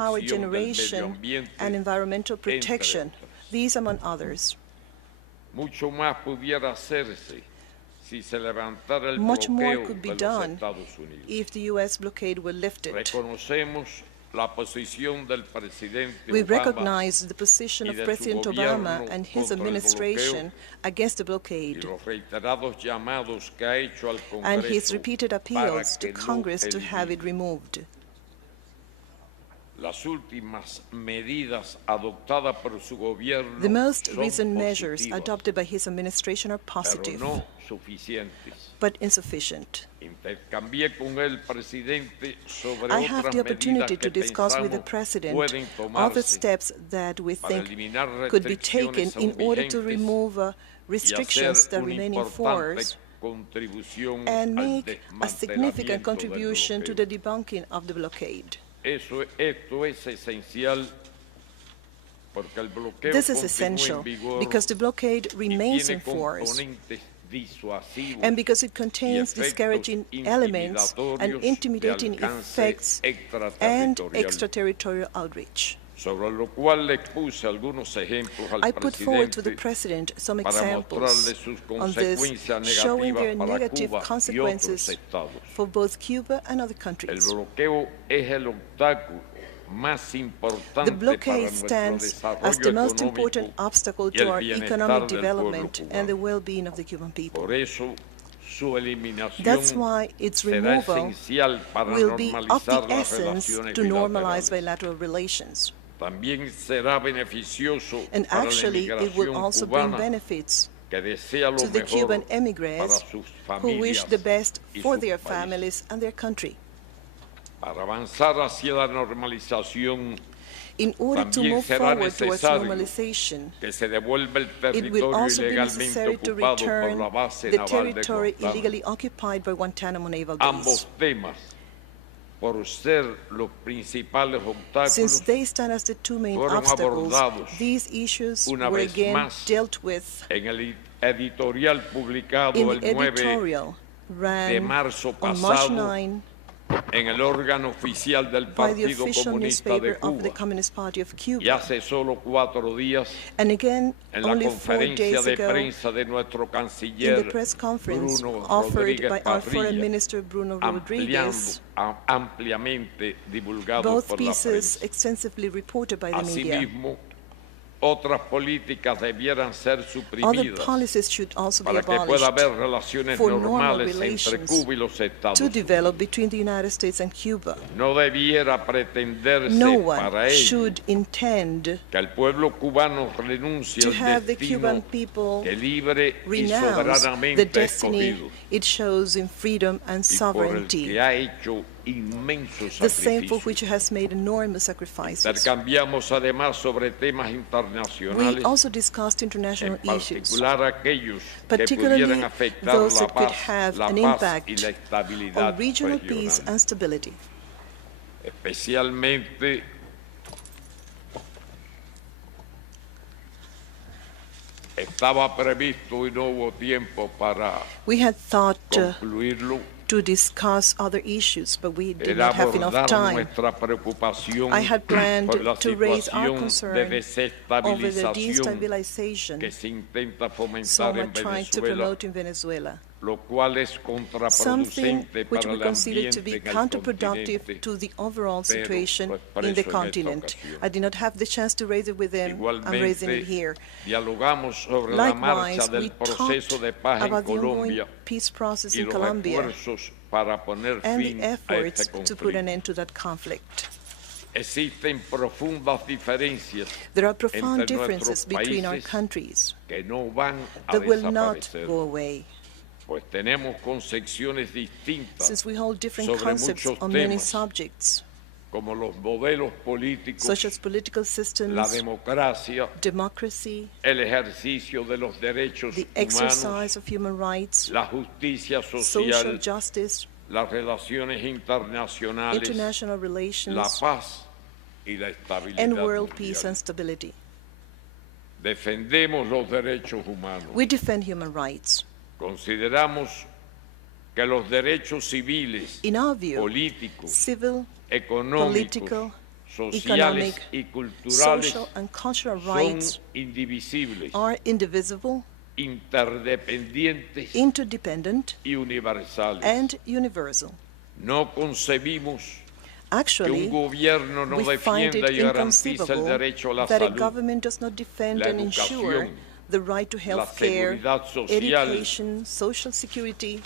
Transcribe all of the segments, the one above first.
power generation and environmental protection. These among others. Mucho más pudiera hacerse si se levantara el Much more bloqueo could be de los done Estados Unidos. if the U.S. blockade were lifted. Reconocemos la posición del presidente We Obama recognize the position y of de su President Obama gobierno and his contra el administration against the y blockade, los reiterados llamados que ha hecho al and his Congreso repeated para appeals to que lo Congress to have it elimine. removed. Las últimas medidas adoptadas por su gobierno The most son recent measures positivas, adopted by his administration are pero positive, no suficientes. but insufficient. Intercambié con el presidente sobre I have otras the opportunity medidas to que discuss with the pensamos President pueden other tomarse steps that we para think eliminar could be taken restricciones in aún order to vigentes remove y restrictions hacer that una remain in importante force contribución and al make a significant desmantelamiento contribution to del the debunking of the blockade. Esto es esencial porque el bloqueo This is continúa essential en vigor because the blockade y remains tiene in force, componentes disuasivos and because it y contains efectos discouraging elements and intimidatorios intimidating de alcance effects and extraterritorial, extraterritorial outreach. sobre lo cual le puse algunos ejemplos al I put forward to the presidente President some para examples mostrarle sus on this, consecuencias showing their negativas para negative Cuba y otros consequences estados. for both Cuba and other El countries. bloqueo es el obstáculo más The importante para blockade nuestro stands as the desarrollo most important económico obstacle y to el our bienestar economic del development pueblo and the cubano. well-being of the Cuban people. Por eso, su eliminación That's why its será removal esencial para will be of the normalizar las essence relaciones to normalize bilaterales. bilateral relations. También será beneficioso And para la actually, it will inmigración also bring cubana benefits que desea lo to the mejor Cuban para emigres sus who wish familias the best y for sus their países. families and their country. Para avanzar hacia la normalización, In order to también move será forward towards necesario normalization, que se devuelva el it will territorio also be ilegalmente necessary to ocupado por return la base the naval de territory Guantánamo. illegally occupied by Guantánamo Naval Base. Ambos temas, por ser los principales Since obstáculos, they stand as the two main fueron obstacles, abordados these issues una were vez again más dealt with en el editorial publicado in el the 9 editorial de ran marzo on March pasado 9 en el órgano oficial del by the Partido official Comunista de newspaper of the Cuba. Communist Party of Y Cuba. hace solo 4 días, And again, en la only 4 conferencia days de ago, prensa de nuestro in the canciller press conference Bruno offered Rodríguez by our Foreign Parrilla, Minister Bruno Rodriguez, ampliamente divulgado both por la pieces prensa. extensively reported by the media. Asimismo, otras políticas debieran ser Other suprimidas policies should also be para que pueda haber abolished relaciones for normal normales entre relations Cuba y los Estados to Unidos. develop between the United States and Cuba. No debiera pretenderse No para one ello should intend que el pueblo cubano renuncie to al have the destino Cuban people que libre y renounce soberanamente the destiny escogido it shows in freedom and y por el sovereignty, que ha hecho inmensos the same for sacrificios. which it has made enormous sacrifices. Intercambiamos además sobre temas We internacionales, also discussed international en issues, particular aquellos que particularly pudieran afectar those la that could paz, have la an paz y impact la estabilidad on regional peace regional. and stability. Especialmente estaba previsto y no hubo tiempo para We had thought concluirlo. to discuss other issues, but we did Era not have enough abordar time. nuestra preocupación I had planned por la to raise our situación de concern over the desestabilización destabilization que se intenta fomentar some are en trying to Venezuela, promote in Venezuela, lo cual es something contraproducente which para we el consider to ambiente be en el counterproductive continente. to the overall Pero situation lo expreso in the en esta continent. ocasión. I did not have the chance to raise it with them. I'm raising it Igualmente, here. dialogamos sobre la Likewise, marcha we del proceso talked de paz en about the ongoing Colombia peace process y in los Colombia esfuerzos para poner and fin the a efforts este to put an conflicto. end to that conflict. Existen profundas diferencias There are profound entre differences nuestros between our países countries que no van a that will not desaparecer, go away, pues tenemos concepciones distintas since we hold different sobre concepts muchos on many temas, subjects, como los modelos políticos, such as political la systems, democracia, democracy, el ejercicio de los derechos the humanos, exercise of human rights, la justicia social social, justice, las relaciones internacionales, international la relations, paz y la estabilidad and world mundial. peace and stability. Defendemos los derechos humanos. We defend human rights. Consideramos que los derechos civiles, In our view, políticos, civil, económicos, political, sociales economic, y culturales social, and cultural son rights indivisibles, are indivisible, interdependientes interdependent, y universales. and universal. No concebimos que un Actually, gobierno no we find defienda it y garantice el inconceivable derecho a la that a salud, government does not defend la and ensure educación, the right to la health care, seguridad social, education, social security,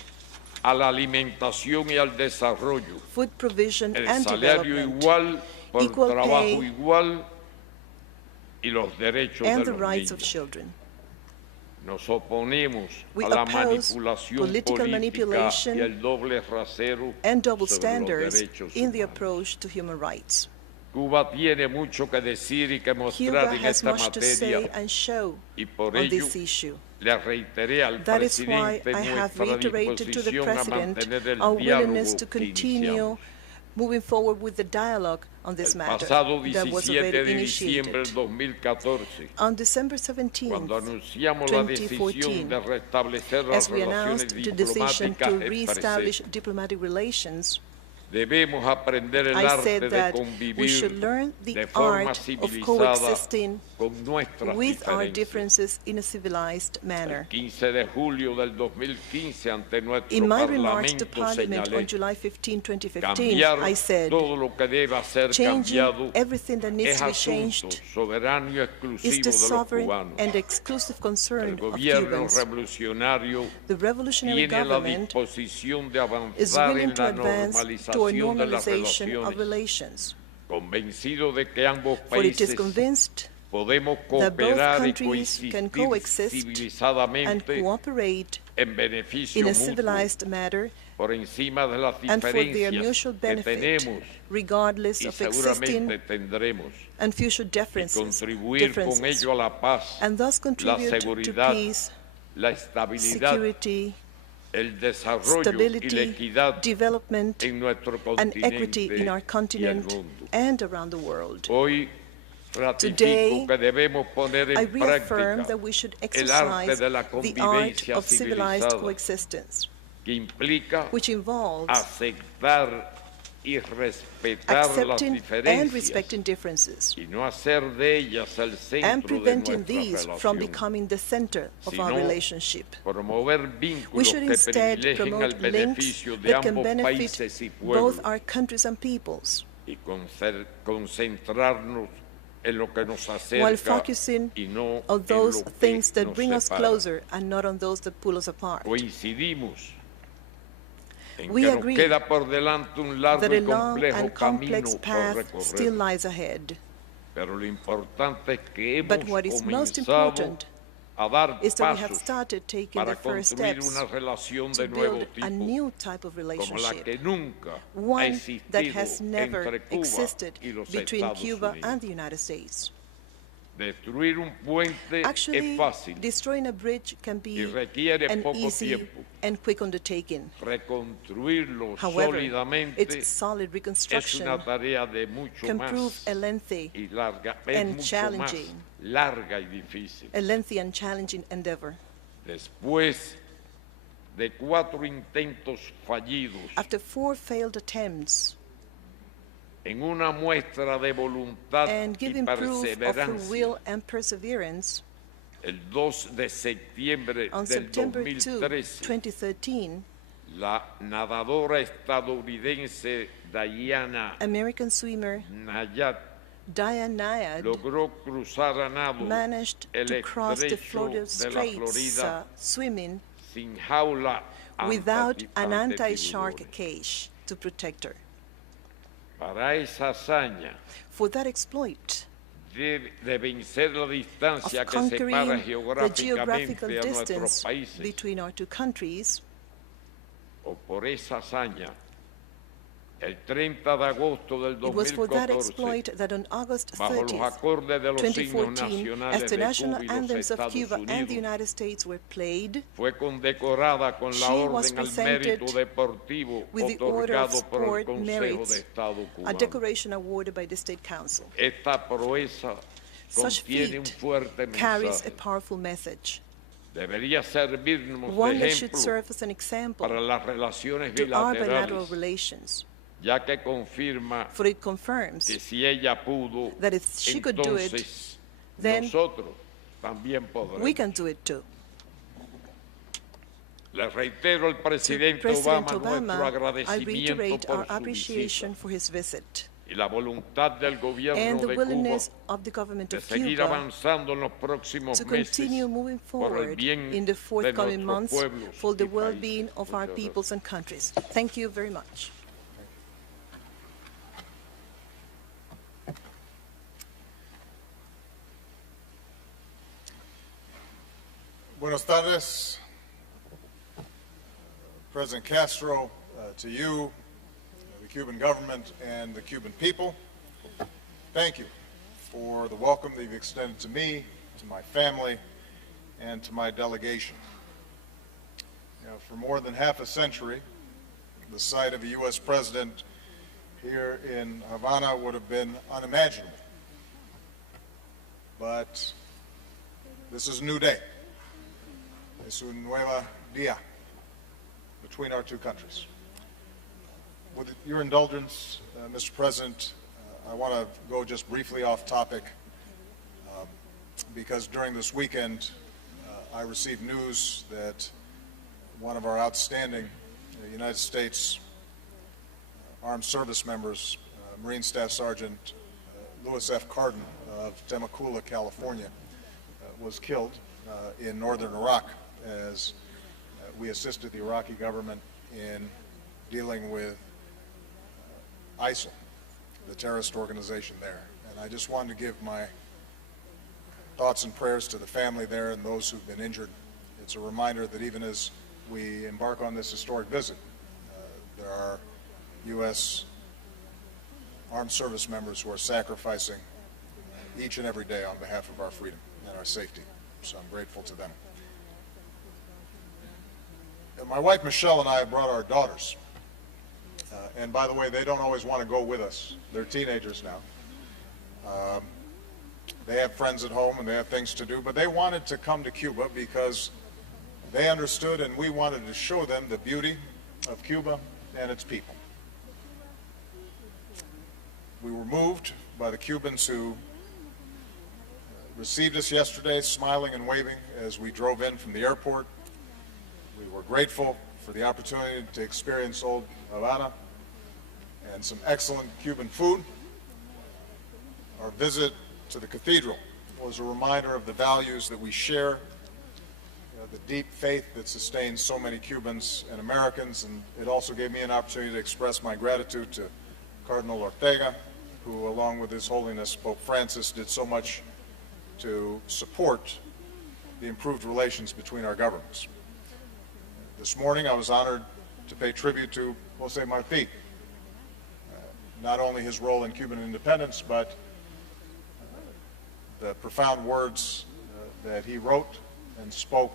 a la alimentación y al desarrollo, food provision el and salario development, igual por equal trabajo pay, igual y los derechos and de the los rights of niños. children. Nos oponemos We a la oppose manipulación political política manipulation y el doble rasero and double sobre los standards derechos in the humanos. approach to human rights. Cuba tiene mucho que decir y que Cuba mostrar en has esta much to say materia and show y por on ello this issue. le reiteré al That is why presidente I have nuestra reiterated to the disposición a President mantener el our willingness diálogo to que continue iniciamos. moving forward with the dialogue on this El matter pasado that was 17 already de diciembre initiated. del 2014, On December 17, cuando anunciamos la decisión 2014, de restablecer las as we relaciones announced the decision diplomáticas, to expresé, reestablish diplomatic relations, debemos aprender el I arte said de that we convivir should learn the de forma art of civilizada coexisting con nuestras with our diferencias. differences in a civilized manner. El 15 de julio del 2015 ante nuestro In my remarks to Parlamento Parliament señalé, on July 15, 2015, cambiar I said, todo lo que deba ser changing cambiado everything that needs es to be asunto changed soberano y is exclusivo the de los sovereign cubanos. and exclusive concern El of gobierno Cubans. revolucionario The revolutionary tiene la government disposición de is avanzar willing en to la advance to a normalización de las normalization of relaciones, relations, convencido de que ambos for it is países convinced podemos that both cooperar y countries can coexistir coexist and civilizadamente cooperate en beneficio in a mutuo civilized manner por encima de las and for their diferencias mutual que benefit, tenemos regardless y of existing seguramente tendremos, and future y differences, contribuir con ello a la paz, and thus la contribute to seguridad, peace, la estabilidad, security, el desarrollo y la stability, equidad development, en nuestro and continente equity in our y el continent mundo. and around the world. Hoy ratifico Today, que debemos poner I en reaffirm práctica that we should el arte exercise de la the art convivencia of civilized civilizada, coexistence, que implica which involves aceptar y respetar las accepting and diferencias respecting differences y no hacer de ellas el and centro de preventing nuestra these from relación, becoming the center of our sino relationship. promover We vínculos should que instead privilegien el promote links beneficio de that can ambos benefit países y pueblos both our countries and peoples, y concentrarnos en lo que nos while acerca focusing y no on en those lo que things that nos bring us separa. closer and not on those that pull us apart. Coincidimos en We que nos agree queda por delante un largo that a y long complejo and camino complex por path still recorrer, lies ahead. pero lo importante es que But hemos what is most comenzado important a dar is that we have pasos started taking para the first construir steps una relación to de nuevo build a tipo, new type of como la relationship, que nunca ha one that existido has never entre Cuba existed y los between Estados Cuba Unidos. and the United States. Destruir un puente Actually, es fácil destroying a bridge can y be requiere an poco easy tiempo. and quick undertaking. Reconstruirlo However, sólidamente its solid es reconstruction una tarea de mucho can más prove a lengthy y larga, es and mucho más challenging. larga y difícil. and challenging endeavor. Después de 4 intentos fallidos After 4 failed attempts en una muestra de voluntad and y giving proof of her perseverancia, will and perseverance, el 2 de septiembre on del September 2, 2013, 2013, la nadadora estadounidense Diana American swimmer Nayat Diane Nyad logró cruzar a nado managed el to cross the estrecho Florida de la Straits Florida swimming sin jaula without an anti-shark antitiburones. cage to protect her. Para esa hazaña For that exploit de vencer la distancia of que separa conquering the geographical geográficamente a nuestros distance países, between our two countries, o por esa hazaña, el 30 de agosto del it was for that 2014, exploit that on August bajo los 30th, acordes de los himnos 2014, nacionales as the de national Cuba y los anthems of Estados Cuba and the Unidos, United States were played, fue condecorada con la she was Orden al presented Mérito Deportivo with the Order of otorgado por el Sport Consejo Merits, de Estado a cubano. decoration awarded by the State Council. Esta proeza Such contiene un feat fuerte carries a mensaje. powerful message, Debería servirnos one de that should ejemplo serve as an example para las relaciones to our bilateral bilaterales relations ya que confirma for it confirms que si ella pudo, that if she could do it, entonces then nosotros también podremos. we can do it too. Le reitero al To presidente President Obama nuestro Obama, I agradecimiento reiterate our por su visita appreciation for his visit y la voluntad del and gobierno the de Cuba willingness of the government de of seguir Cuba avanzando en los próximos to meses continue moving por el forward bien in the de forthcoming nuestros months pueblos for the y países. well-being of our Muchas peoples gracias. and countries. Thank you very much. Buenas tardes, President Castro, to you, the Cuban government, and the Cuban people. Thank you for the welcome that you've extended to me, to my family, and to my delegation. For more than half a century, the sight of a U.S. president here in Havana would have been unimaginable. But this is a new day. Es un nuevo día between our two countries. With your indulgence, Mr. President, I want to go just briefly off topic because during this weekend I received news that one of our outstanding United States armed service members, Marine Staff Sergeant Louis F. Carden of Temecula, California, was killed in northern Iraq as we assisted the Iraqi government in dealing with ISIL, the terrorist organization there. And I just wanted to give my thoughts and prayers to the family there and those who've been injured. It's a reminder that even as we embark on this historic visit, there are U.S. armed service members who are sacrificing each and every day on behalf of our freedom and our safety. So I'm grateful to them. And my wife Michelle and I have brought our daughters. And by the way, they don't always want to go with us. They're teenagers now. They have friends at home and they have things to do, but they wanted to come to Cuba because they understood and we wanted to show them the beauty of Cuba and its people. We were moved by the Cubans who received us yesterday, smiling and waving as we drove in from the airport. We were grateful for the opportunity to experience old Havana and some excellent Cuban food. Our visit to the cathedral was a reminder of the values that we share, the deep faith that sustains so many Cubans and Americans, and it also gave me an opportunity to express my gratitude to Cardinal Ortega, who, along with His Holiness Pope Francis, did so much to support the improved relations between our governments. This morning I was honored to pay tribute to Jose Marti, not only his role in Cuban independence, but the profound words that he wrote and spoke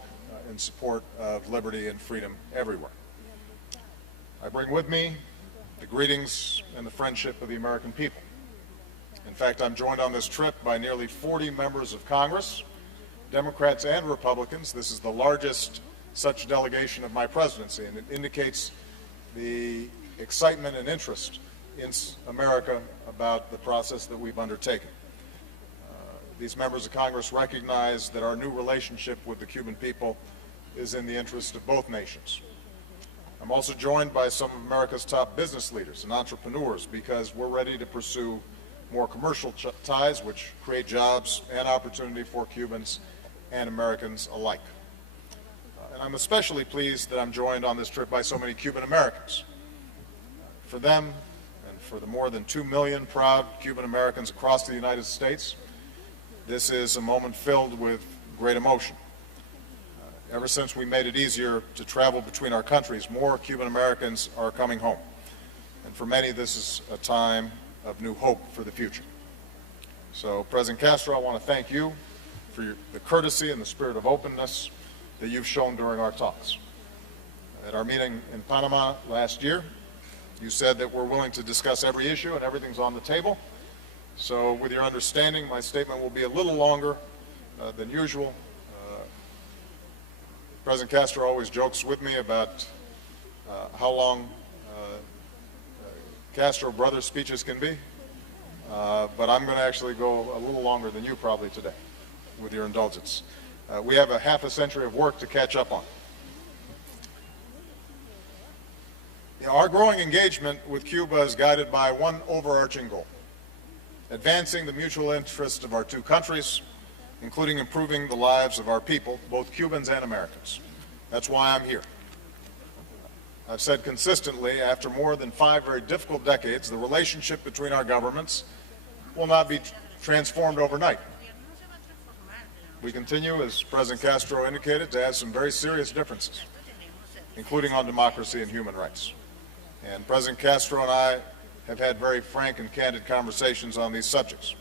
in support of liberty and freedom everywhere. I bring with me the greetings and the friendship of the American people. In fact, I'm joined on this trip by nearly 40 members of Congress, Democrats and Republicans. This is the largest such delegation of my presidency, and it indicates the excitement and interest in America about the process that we've undertaken. These members of Congress recognize that our new relationship with the Cuban people is in the interest of both nations. I'm also joined by some of America's top business leaders and entrepreneurs because we're ready to pursue more commercial ties which create jobs and opportunity for Cubans and Americans alike. And I'm especially pleased that I'm joined on this trip by so many Cuban Americans. For them and for the more than 2 million proud Cuban Americans across the United States, this is a moment filled with great emotion. Ever since we made it easier to travel between our countries, more Cuban Americans are coming home. And for many, this is a time of new hope for the future. So, President Castro, I want to thank you for the courtesy and the spirit of openness that you've shown during our talks. At our meeting in Panama last year, you said that we're willing to discuss every issue and everything's on the table. So with your understanding, my statement will be a little longer than usual. President Castro always jokes with me about how long Castro brother speeches can be, but I'm going to actually go a little longer than you probably today, with your indulgence. We have a half a century of work to catch up on. Our growing engagement with Cuba is guided by one overarching goal: advancing the mutual interest of our two countries, including improving the lives of our people, both Cubans and Americans. That's why I'm here. I've said consistently, after more than 5 very difficult decades, the relationship between our governments will not be transformed overnight. We continue, as President Castro indicated, to have some very serious differences, including on democracy and human rights. And President Castro and I have had very frank and candid conversations on these subjects.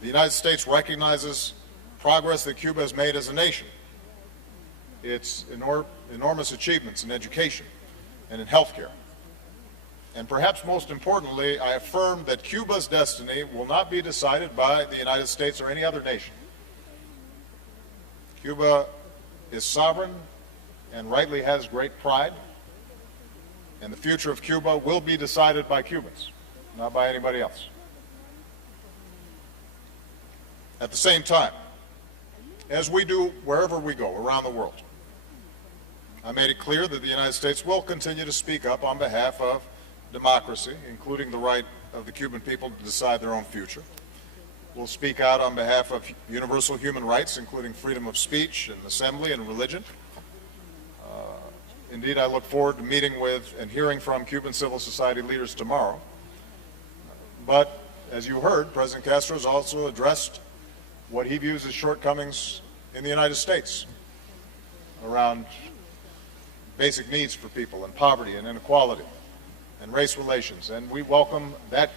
The United States recognizes progress that Cuba has made as a nation, its enormous achievements in education and in healthcare. And perhaps most importantly, I affirm that Cuba's destiny will not be decided by the United States or any other nation. Cuba is sovereign and rightly has great pride, and the future of Cuba will be decided by Cubans, not by anybody else. At the same time, as we do wherever we go around the world, I made it clear that the United States will continue to speak up on behalf of democracy, including the right of the Cuban people to decide their own future. We'll speak out on behalf of universal human rights, including freedom of speech and assembly and religion. Indeed, I look forward to meeting with and hearing from Cuban civil society leaders tomorrow. But, as you heard, President Castro has also addressed what he views as shortcomings in the United States around basic needs for people and poverty and inequality and race relations. And we welcome that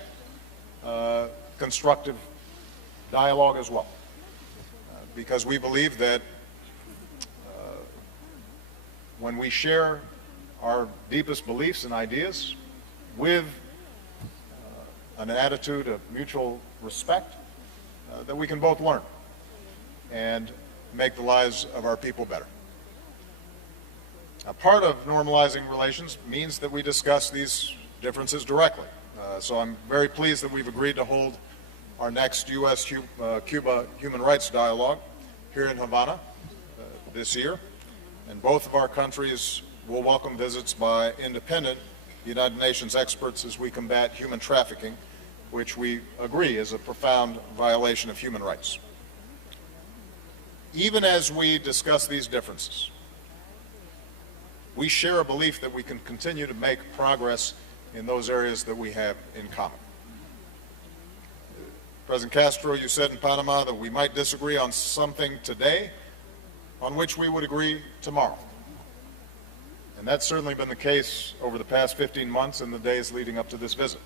constructive dialogue as well, because we believe that when we share our deepest beliefs and ideas with an attitude of mutual respect, that we can both learn and make the lives of our people better. A part of normalizing relations means that we discuss these differences directly. So I'm very pleased that we've agreed to hold our next U.S.-Cuba human rights dialogue here in Havana this year. And both of our countries will welcome visits by independent United Nations experts as we combat human trafficking, which we agree is a profound violation of human rights. Even as we discuss these differences, we share a belief that we can continue to make progress in those areas that we have in common. President Castro, you said in Panama that we might disagree on something today on which we would agree tomorrow. And that's certainly been the case over the past 15 months and the days leading up to this visit.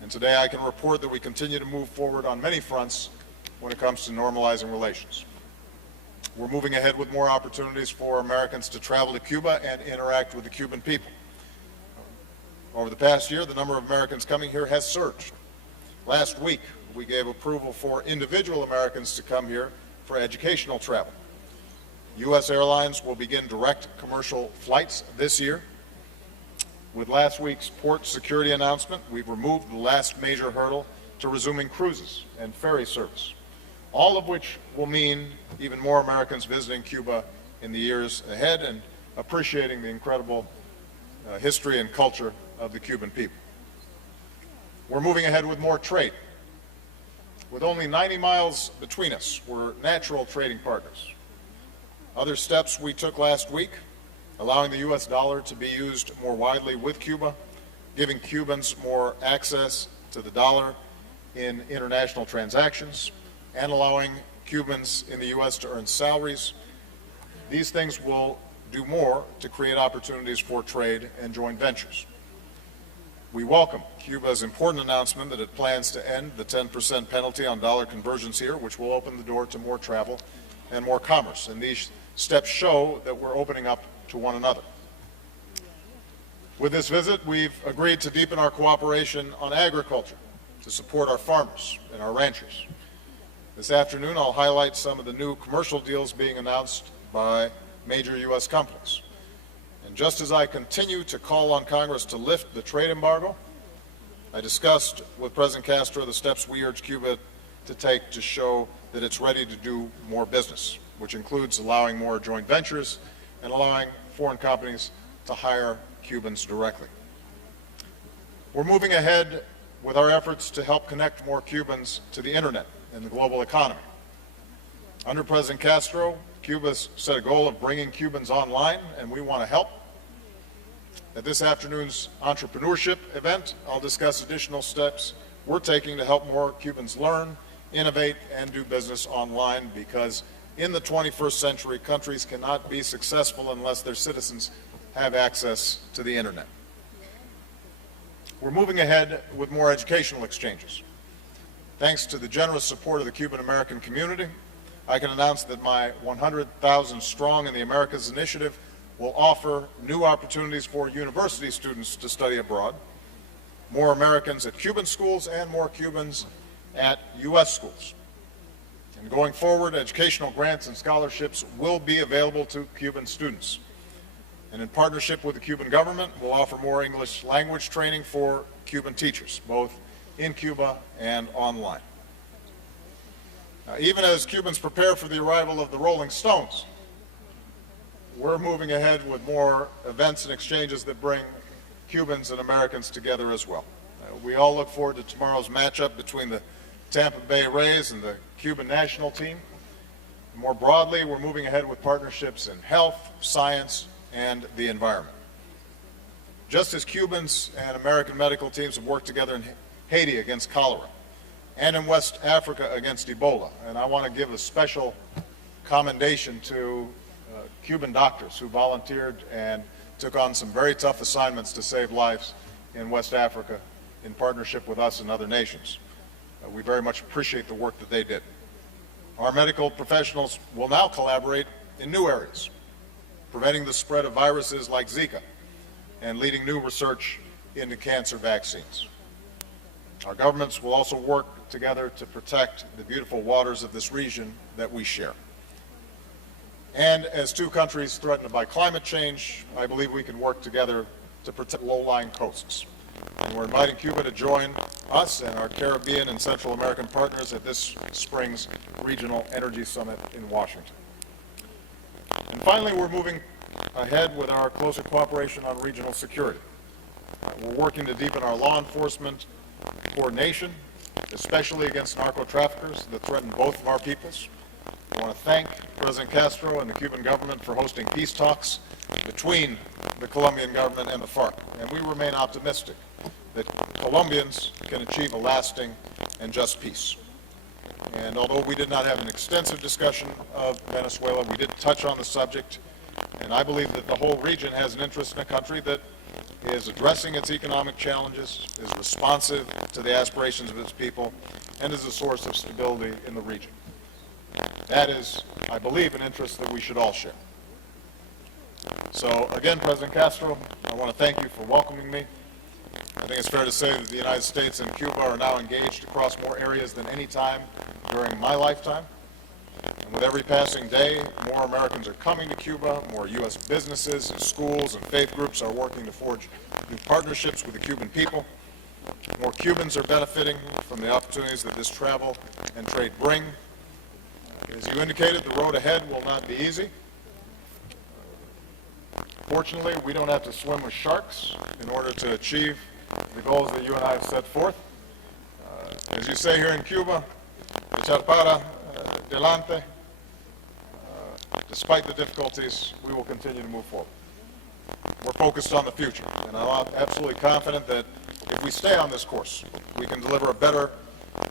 And today I can report that we continue to move forward on many fronts when it comes to normalizing relations. We're moving ahead with more opportunities for Americans to travel to Cuba and interact with the Cuban people. Over the past year, the number of Americans coming here has surged. Last week, we gave approval for individual Americans to come here for educational travel. U.S. airlines will begin direct commercial flights this year. With last week's port security announcement, we've removed the last major hurdle to resuming cruises and ferry service, all of which will mean even more Americans visiting Cuba in the years ahead and appreciating the incredible history and culture of the Cuban people. We're moving ahead with more trade. With only 90 miles between us, we're natural trading partners. Other steps we took last week, allowing the U.S. dollar to be used more widely with Cuba, giving Cubans more access to the dollar in international transactions, and allowing Cubans in the U.S. to earn salaries. These things will do more to create opportunities for trade and joint ventures. We welcome Cuba's important announcement that it plans to end the 10% penalty on dollar conversions here, which will open the door to more travel and more commerce. And these steps show that we're opening up to one another. With this visit, we've agreed to deepen our cooperation on agriculture to support our farmers and our ranchers. This afternoon, I'll highlight some of the new commercial deals being announced by major U.S. companies. And And just as I continue to call on Congress to lift the trade embargo, I discussed with President Castro the steps we urge Cuba to take to show that it's ready to do more business, which includes allowing more joint ventures and allowing foreign companies to hire Cubans directly. We're moving ahead with our efforts to help connect more Cubans to the internet and the global economy. Under President Castro, Cuba set a goal of bringing Cubans online, and we want to help. At this afternoon's entrepreneurship event, I'll discuss additional steps we're taking to help more Cubans learn, innovate, and do business online, because in the 21st century, countries cannot be successful unless their citizens have access to the internet. We're moving ahead with more educational exchanges. Thanks to the generous support of the Cuban American community, I can announce that my 100,000 Strong in the Americas initiative will offer new opportunities for university students to study abroad, more Americans at Cuban schools, and more Cubans at U.S. schools. And going forward, educational grants and scholarships will be available to Cuban students. And in partnership with the Cuban government, we'll offer more English language training for Cuban teachers, both in Cuba and online. Even as Cubans prepare for the arrival of the Rolling Stones, we're moving ahead with more events and exchanges that bring Cubans and Americans together as well. We all look forward to tomorrow's matchup between the Tampa Bay Rays and the Cuban national team. More broadly, we're moving ahead with partnerships in health, science, and the environment. Just as Cubans and American medical teams have worked together in Haiti against cholera and in West Africa against Ebola, and I want to give a special commendation to Cuban doctors who volunteered and took on some very tough assignments to save lives in West Africa in partnership with us and other nations. We very much appreciate the work that they did. Our medical professionals will now collaborate in new areas, preventing the spread of viruses like Zika and leading new research into cancer vaccines. Our governments will also work together to protect the beautiful waters of this region that we share. And as two countries threatened by climate change, I believe we can work together to protect low-lying coasts. And we're inviting Cuba to join us and our Caribbean and Central American partners at this spring's Regional Energy Summit in Washington. And finally, we're moving ahead with our closer cooperation on regional security. We're working to deepen our law enforcement coordination, especially against narco-traffickers that threaten both of our peoples. I want to thank President Castro and the Cuban government for hosting peace talks between the Colombian government and the FARC, and we remain optimistic that Colombians can achieve a lasting and just peace. And although we did not have an extensive discussion of Venezuela, we did touch on the subject, and I believe that the whole region has an interest in a country that is addressing its economic challenges, is responsive to the aspirations of its people, and is a source of stability in the region. That is, I believe, an interest that we should all share. So again, President Castro, I want to thank you for welcoming me. I think it's fair to say that the United States and Cuba are now engaged across more areas than any time during my lifetime. And with every passing day, more Americans are coming to Cuba, more U.S. businesses and schools and faith groups are working to forge new partnerships with the Cuban people. More Cubans are benefiting from the opportunities that this travel and trade bring. As you indicated, the road ahead will not be easy. Fortunately, we don't have to swim with sharks in order to achieve the goals that you and I have set forth. As you say here in Cuba, echar para adelante. Despite the difficulties, we will continue to move forward. We're focused on the future, and I'm absolutely confident that if we stay on this course, we can deliver a better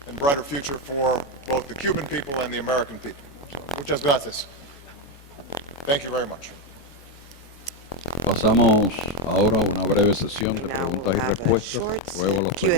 and brighter future for both the Cuban people and the American people. So, muchas gracias. Thank you very much. Pasamos ahora a una breve sesión de Now preguntas we'll y have a respuestas. short Luego los